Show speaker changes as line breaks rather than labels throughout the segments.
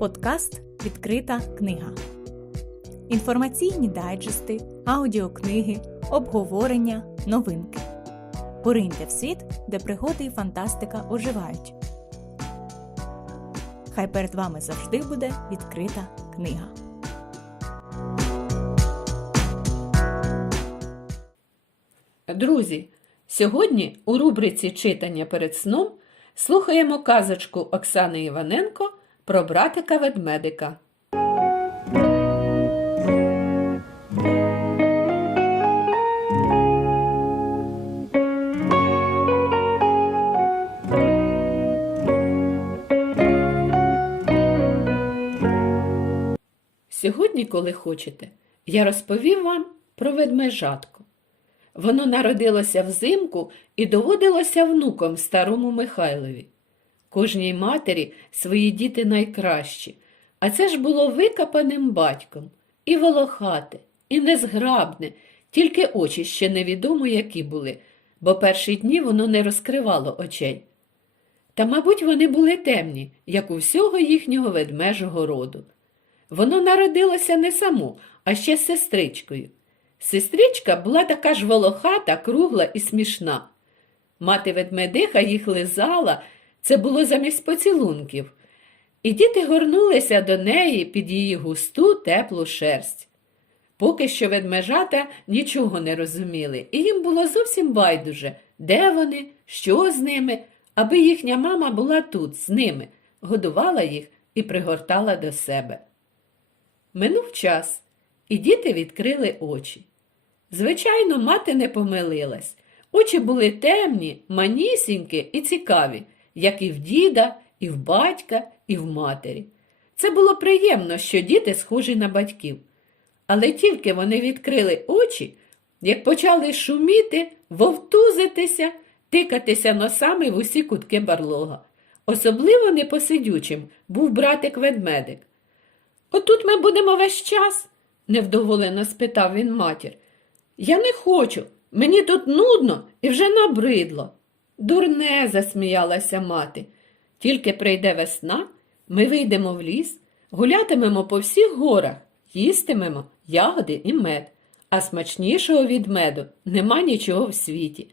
Подкаст Відкрита книга. Інформаційні дайджести, аудіокниги, обговорення, новинки. Пориньте в світ, де пригоди і фантастика оживають. Хай перед вами завжди буде відкрита книга.
Друзі, сьогодні у рубриці Читання перед сном слухаємо казочку Оксани Іваненко про братика ведмедика. Сьогодні, коли хочете, я розповім вам про ведмежатку. Воно народилося взимку і доводилося внуком старому Михайлові. Кожній матері свої діти найкращі, а це ж було викопаним батьком, і волохате, і незграбне, тільки очі ще невідомо які були, бо перші дні воно не розкривало очей. Та, мабуть, вони були темні, як у всього їхнього ведмежого роду. Воно народилося не само, а ще сестричкою. Сестричка була така ж волохата, кругла і смішна. Мати ведмедиха їх лизала, це було замість поцілунків, і діти горнулися до неї під її густу теплу шерсть. Поки що ведмежата нічого не розуміли, і їм було зовсім байдуже, де вони, що з ними, аби їхня мама була тут, з ними, годувала їх і пригортала до себе. Минув час, і діти відкрили очі. Звичайно, мати не помилилась. Очі були темні, манісінькі і цікаві, як і в діда, і в батька, і в матері. Це було приємно, що діти схожі на батьків. Але тільки вони відкрили очі, як почали шуміти, вовтузитися, тикатися носами в усі кутки барлога. Особливо непосидючим був братик ведмедик. Отут ми будемо весь час? невдоволено спитав він матір. Я не хочу, мені тут нудно і вже набридло. Дурне, засміялася мати. Тільки прийде весна, ми вийдемо в ліс, гулятимемо по всіх горах, їстимемо ягоди і мед, а смачнішого від меду нема нічого в світі.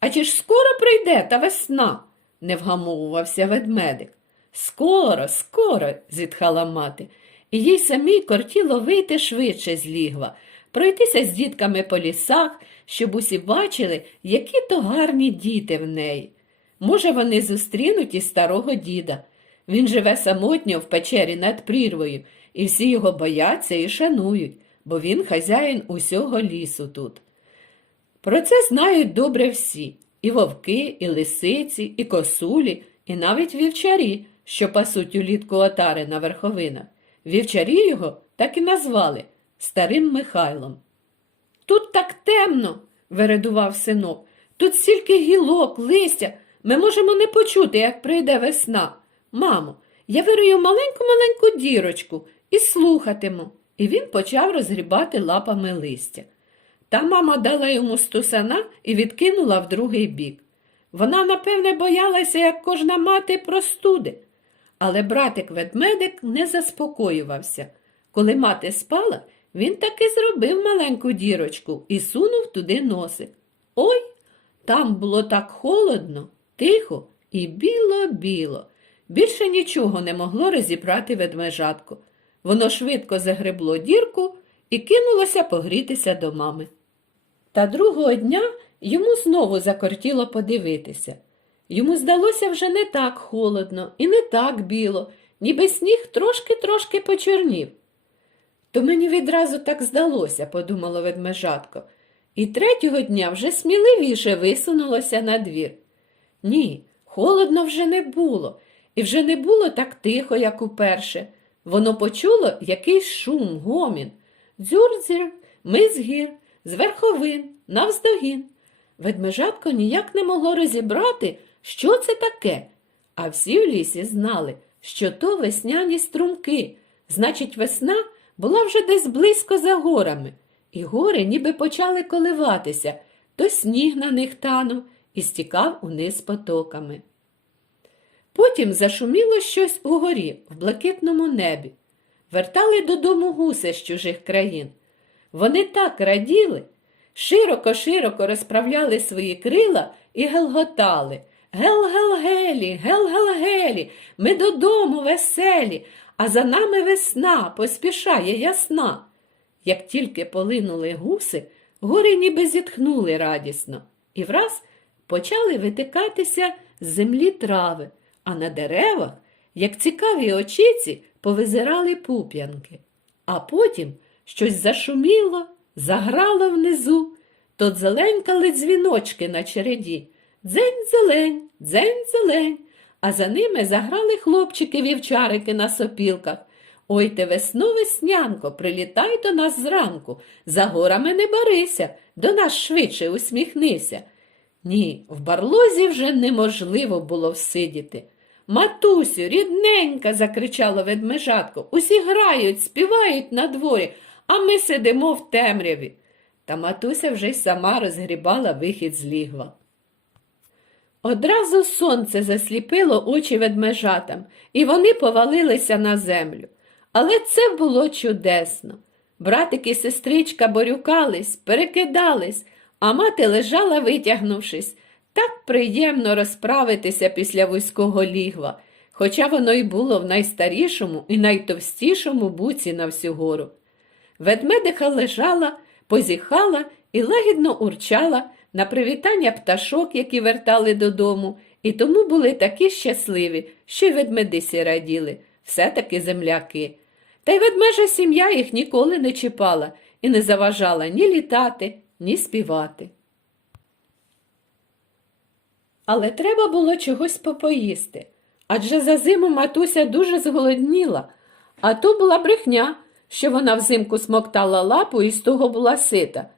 А чи ж скоро прийде та весна? не вгамовувався ведмедик. Скоро, скоро, зітхала мати, і їй самій кортіло вийти швидше з лігва, пройтися з дітками по лісах, щоб усі бачили, які то гарні діти в неї. Може, вони зустрінуть і старого діда. Він живе самотньо в печері над прірвою, і всі його бояться і шанують, бо він хазяїн усього лісу тут. Про це знають добре всі і вовки, і лисиці, і косулі, і навіть вівчарі, що пасуть улітку отари на верховинах. Вівчарі його так і назвали старим Михайлом. Тут так темно, вередував синок. Тут стільки гілок, листя. Ми можемо не почути, як прийде весна. Мамо, я вирую маленьку-маленьку дірочку і слухатиму. І він почав розгрібати лапами листя. Та мама дала йому стусана і відкинула в другий бік. Вона, напевне, боялася, як кожна мати, простуди. Але братик ведмедик не заспокоювався. Коли мати спала, він таки зробив маленьку дірочку і сунув туди носик. Ой, там було так холодно, тихо і біло-біло. Більше нічого не могло розібрати ведмежатку. Воно швидко загребло дірку і кинулося погрітися до мами. Та другого дня йому знову закортіло подивитися. Йому здалося вже не так холодно і не так біло, ніби сніг трошки-трошки почорнів. То мені відразу так здалося, подумало ведмежатко, і третього дня вже сміливіше висунулося на двір. Ні, холодно вже не було, і вже не було так тихо, як уперше. Воно почуло якийсь шум, гомін. Дзюрдзір, ми з гір, з верховин, навздогін. Ведмежатко ніяк не могло розібрати, що це таке, а всі в лісі знали, що то весняні струмки, значить, весна була вже десь близько за горами, і гори ніби почали коливатися, то сніг на них танув і стікав униз потоками. Потім зашуміло щось угорі, в блакитному небі. Вертали додому гуси з чужих країн. Вони так раділи, широко-широко розправляли свої крила і гелготали. Гел-гел-гелі, гел-гел-гелі, ми додому веселі, а за нами весна поспішає ясна. Як тільки полинули гуси, гори ніби зітхнули радісно, і враз почали витикатися з землі трави, а на деревах, як цікаві очіці, повизирали пуп'янки. А потім щось зашуміло, заграло внизу, то дзеленькали дзвіночки на череді. Дзень зелень, дзень зелень. А за ними заграли хлопчики-вівчарики на сопілках. Ой ти весно веснянко, прилітай до нас зранку, за горами не барися, до нас швидше усміхнися. Ні, в барлозі вже неможливо було всидіти. Матусю, рідненька, закричало ведмежатко, усі грають, співають на дворі, а ми сидимо в темряві. Та матуся вже й сама розгрібала вихід з лігва. Одразу сонце засліпило очі ведмежатам, і вони повалилися на землю. Але це було чудесно. Братик і сестричка борюкались, перекидались, а мати лежала, витягнувшись. Так приємно розправитися після вузького лігва, хоча воно й було в найстарішому і найтовстішому буці на всю гору. Ведмедиха лежала, позіхала і лагідно урчала на привітання пташок, які вертали додому, і тому були такі щасливі, що й ведмедисі раділи, все-таки земляки. Та й ведмежа сім'я їх ніколи не чіпала і не заважала ні літати, ні співати. Але треба було чогось попоїсти, адже за зиму матуся дуже зголодніла, а то була брехня, що вона взимку смоктала лапу і з того була сита.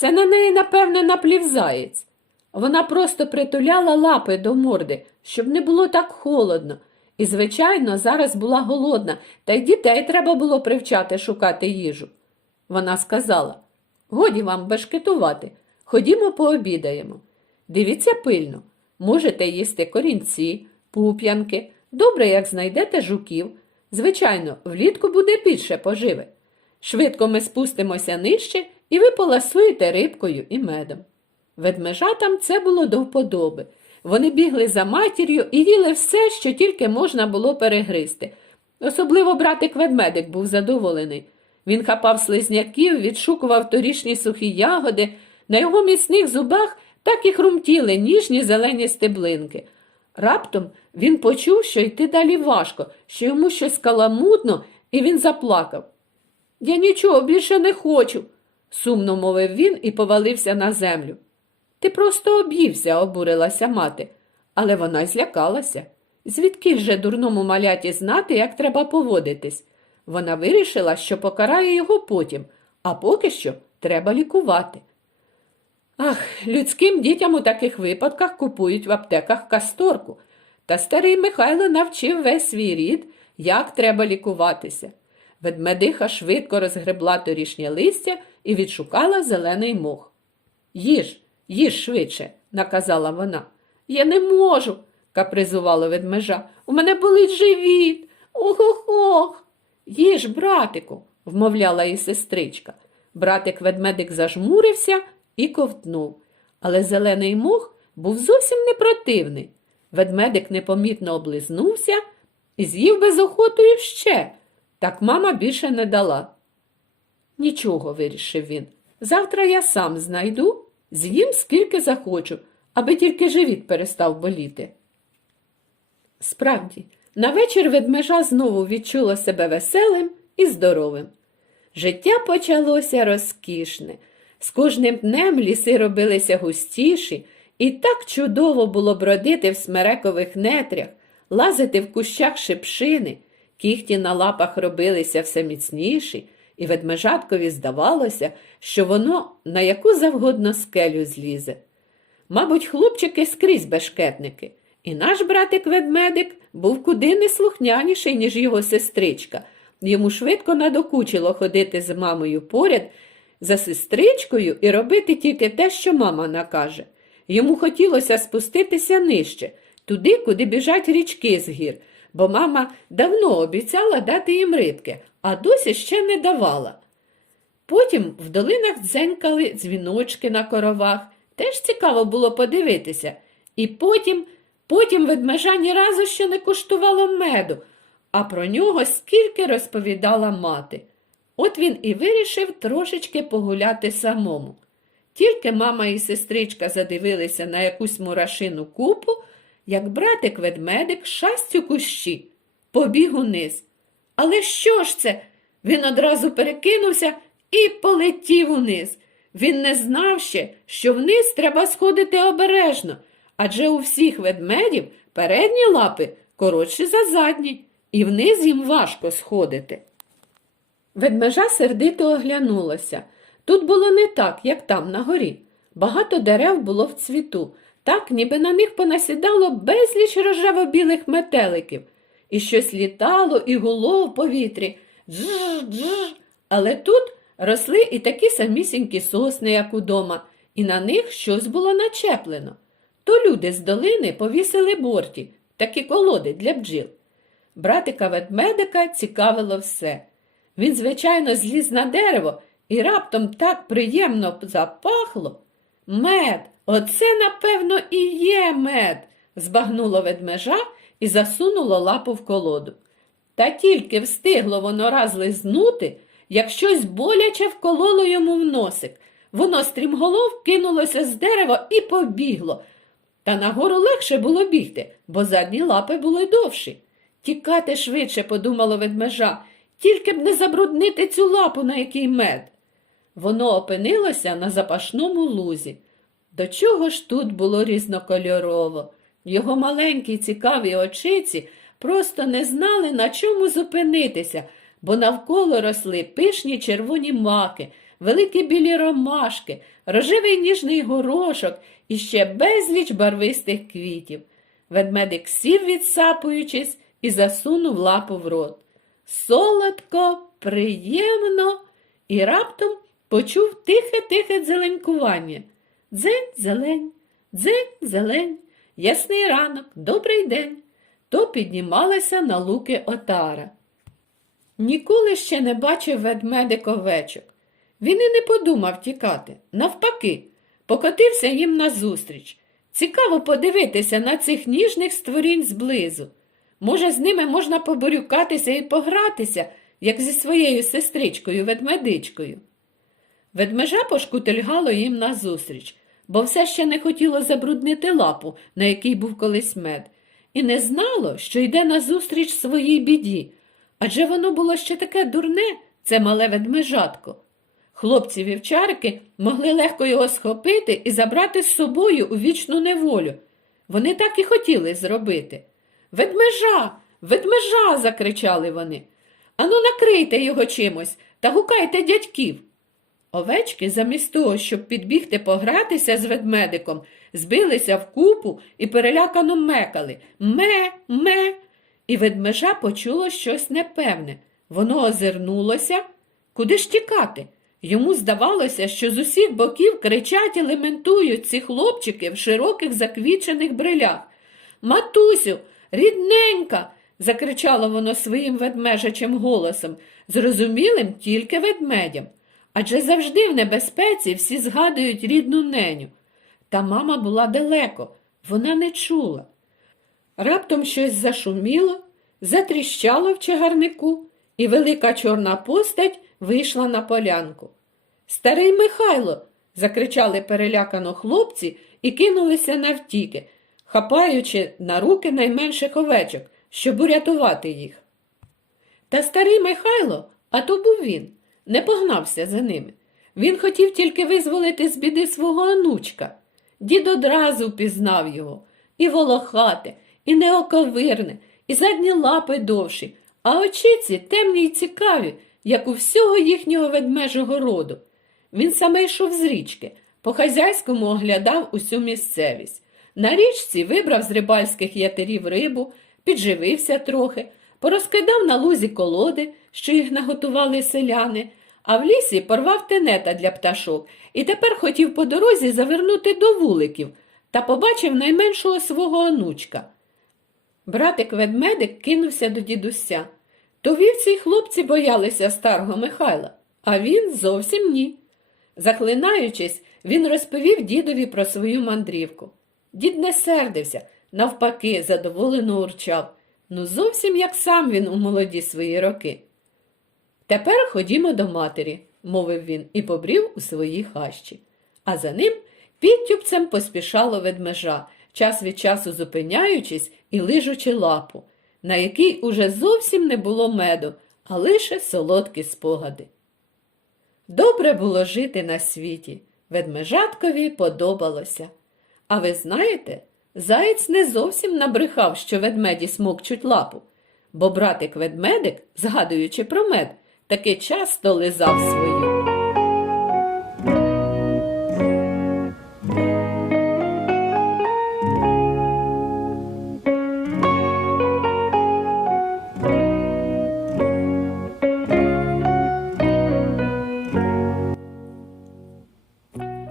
Це на неї, напевне, наплів заєць. Вона просто притуляла лапи до морди, щоб не було так холодно. І, звичайно, зараз була голодна, та й дітей треба було привчати шукати їжу. Вона сказала годі вам бешкетувати, ходімо пообідаємо. Дивіться пильно, можете їсти корінці, пуп'янки, добре, як знайдете жуків. Звичайно, влітку буде більше поживи. Швидко ми спустимося нижче, і ви поласуєте рибкою і медом. Ведмежатам це було до вподоби. Вони бігли за матір'ю і їли все, що тільки можна було перегризти. Особливо братик ведмедик був задоволений. Він хапав слизняків, відшукував торішні сухі ягоди. На його міцних зубах так і хрумтіли ніжні зелені стеблинки. Раптом він почув, що йти далі важко, що йому щось каламутно, і він заплакав. Я нічого більше не хочу, сумно мовив він і повалився на землю. Ти просто об'ївся, обурилася мати, але вона злякалася. Звідки же дурному маляті знати, як треба поводитись? Вона вирішила, що покарає його потім, а поки що треба лікувати. Ах, людським дітям у таких випадках купують в аптеках касторку. Та старий Михайло навчив весь свій рід, як треба лікуватися. Ведмедиха швидко розгребла торішнє листя і відшукала зелений мох. Їж, їж швидше, наказала вона. Я не можу, капризувала ведмежа. У мене болить живіт. Ох-ох-ох. Їж, братику, вмовляла її сестричка. Братик ведмедик зажмурився і ковтнув. Але зелений мох був зовсім не противний. Ведмедик непомітно облизнувся і з'їв без охотою ще. Так мама більше не дала. Нічого, вирішив він. Завтра я сам знайду, з'їм скільки захочу, аби тільки живіт перестав боліти. Справді, на вечір ведмежа знову відчула себе веселим і здоровим. Життя почалося розкішне. З кожним днем ліси робилися густіші, і так чудово було бродити в смерекових нетрях, лазити в кущах шипшини, кіхті на лапах робилися все міцніші, і ведмежаткові здавалося, що воно на яку завгодно скелю злізе. Мабуть, хлопчики скрізь бешкетники, і наш братик ведмедик був куди не слухняніший, ніж його сестричка. Йому швидко надокучило ходити з мамою поряд за сестричкою і робити тільки те, що мама накаже. Йому хотілося спуститися нижче, туди, куди біжать річки з гір, бо мама давно обіцяла дати їм рибки, а досі ще не давала. Потім в долинах дзенькали дзвіночки на коровах. Теж цікаво було подивитися. І потім, потім ведмежа ні разу ще не куштувало меду, а про нього скільки розповідала мати. От він і вирішив трошечки погуляти самому. Тільки мама і сестричка задивилися на якусь мурашину купу, як братик ведмедик шасть у кущі, побіг униз. Але що ж це? Він одразу перекинувся і полетів униз. Він не знав ще, що вниз треба сходити обережно, адже у всіх ведмедів передні лапи коротші за задні, і вниз їм важко сходити. Ведмежа сердито оглянулася. Тут було не так, як там на горі. Багато дерев було в цвіту, так, ніби на них понасідало безліч рожево-білих метеликів, і щось літало і гуло в повітрі. Дж, дж. Але тут росли і такі самісінькі сосни, як удома, і на них щось було начеплено. То люди з долини повісили борті, такі колоди для бджіл. Братика ведмедика цікавило все. Він, звичайно, зліз на дерево і раптом так приємно запахло. Мед, оце, напевно, і є мед, збагнуло ведмежа і засунуло лапу в колоду. Та тільки встигло воно раз лизнути, як щось боляче вкололо йому в носик. Воно стрімголов кинулося з дерева і побігло. Та нагору легше було бігти, бо задні лапи були довші. Тікати швидше, подумало ведмежа, тільки б не забруднити цю лапу, на який мед. Воно опинилося на запашному лузі. До чого ж тут було різнокольорово? Його маленькі цікаві очиці просто не знали, на чому зупинитися, бо навколо росли пишні червоні маки, великі білі ромашки, рожевий ніжний горошок і ще безліч барвистих квітів. Ведмедик сів, відсапуючись, і засунув лапу в рот. Солодко, приємно, і раптом почув тихе-тихе дзеленькування. Дзень, зелень, дзень, зелень, ясний ранок, добрий день. То піднімалася на луки отара. Ніколи ще не бачив ведмедик овечок. Він і не подумав тікати. Навпаки, покотився їм назустріч. Цікаво подивитися на цих ніжних створінь зблизу. Може, з ними можна поборюкатися і погратися, як зі своєю сестричкою ведмедичкою. Ведмежа пошкутильгало їм назустріч, бо все ще не хотіло забруднити лапу, на якій був колись мед, і не знало, що йде назустріч своїй біді, адже воно було ще таке дурне, це мале ведмежатко. Хлопці вівчарки могли легко його схопити і забрати з собою у вічну неволю. Вони так і хотіли зробити. Ведмежа, ведмежа. закричали вони. Ану, накрийте його чимось та гукайте дядьків. Овечки, замість того, щоб підбігти погратися з ведмедиком, збилися в купу і перелякано мекали ме, ме. І ведмежа почуло щось непевне. Воно озирнулося. Куди ж тікати? Йому здавалося, що з усіх боків кричать і лементують ці хлопчики в широких заквічених брилях. Матусю, рідненька. закричало воно своїм ведмежачим голосом, зрозумілим тільки ведмедям. Адже завжди в небезпеці всі згадують рідну неню. Та мама була далеко, вона не чула. Раптом щось зашуміло, затріщало в чагарнику, і велика чорна постать вийшла на полянку. Старий Михайло. закричали перелякано хлопці і кинулися навтіки, хапаючи на руки найменших овечок, щоб урятувати їх. Та старий Михайло, а то був він, не погнався за ними. Він хотів тільки визволити з біди свого онучка. Дід одразу впізнав його і волохате, і неоковирне, і задні лапи довші, а очиці темні й цікаві, як у всього їхнього ведмежого роду. Він саме йшов з річки, по хазяйському оглядав усю місцевість. На річці вибрав з рибальських ятерів рибу, підживився трохи, порозкидав на лузі колоди, що їх наготували селяни, а в лісі порвав тенета для пташок і тепер хотів по дорозі завернути до вуликів та побачив найменшого свого онучка. Братик ведмедик кинувся до дідуся. То вівці й хлопці боялися старого Михайла, а він зовсім ні. Захлинаючись, він розповів дідові про свою мандрівку. Дід не сердився, навпаки, задоволено урчав. Ну, зовсім як сам він у молоді свої роки. Тепер ходімо до матері, мовив він і побрів у свої хащі. А за ним підтюбцем поспішало ведмежа, час від часу зупиняючись і лижучи лапу, на якій уже зовсім не було меду, а лише солодкі спогади. Добре було жити на світі, ведмежаткові подобалося. А ви знаєте, заєць не зовсім набрехав, що ведмеді смокчуть лапу, бо братик ведмедик, згадуючи про мед, таки часто лизав свою.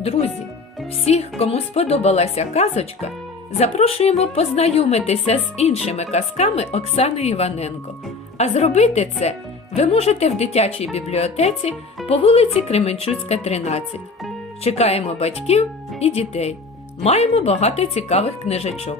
Друзі, всіх, кому сподобалася казочка, запрошуємо познайомитися з іншими казками Оксани Іваненко. А зробити це ви можете в дитячій бібліотеці по вулиці Кременчуцька, 13. Чекаємо батьків і дітей. Маємо багато цікавих книжечок.